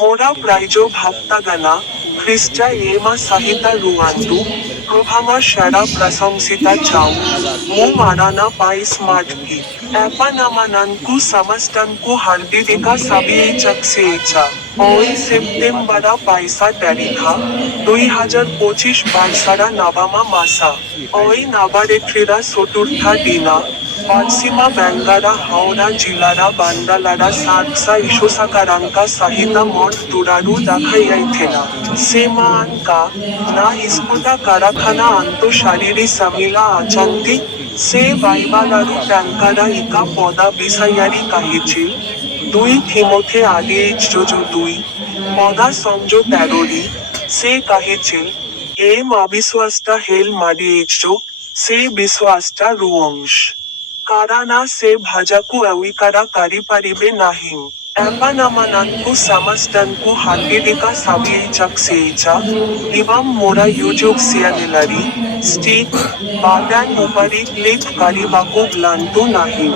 Mora praijo bhaktagana, Christa ema sahita ruantu, Prabhama shara prasamsita chau, Mu marana pai smart ki. Epanamananku samastanku hardidika sabieichakseecha. Oi সেপ্টেম্বরা paisa তারিখা 2025 বার্ষারা নাবামা মাসা ওই নাবারেত্রিরা চতুর্থা দিনা পশ্চিমা বেঙ্গারা হাওড়া জিলারা বান্দালারা সাতসা ইসোসাকারাঙ্কা সাহিতা মঠ তুরারু দাখাইয়াইথেনা সেমা আনকা না ইস্কুতা কারাখানা আন্ত শারীরি সামিলা আচন্তি সে বাইবালারু ট্যাঙ্কারা ইকা পদা বিসাইয়ারি কাহিছিল 2 থিমোথে আলিয়েইচ যোজো 2 পদা সংযো 13রি সে কাহিছিল M অবিশ্বাসটা হেল মারিয়েইচো সে বিশ্বাসটা রুয়ংশ কারানা সে ভাজাকু অউইকারা কারিপারিবে নাহিম এপানামানানকু সামাস্টানকু হার্গেডিকা সাবিয়েইচাকসেইচা ইবাম মোরা ইউজোগ সিয়ানেলারি স্টিক বাদান উপারি ক্লিক কারিবাকু ব্লান্টু নাহিম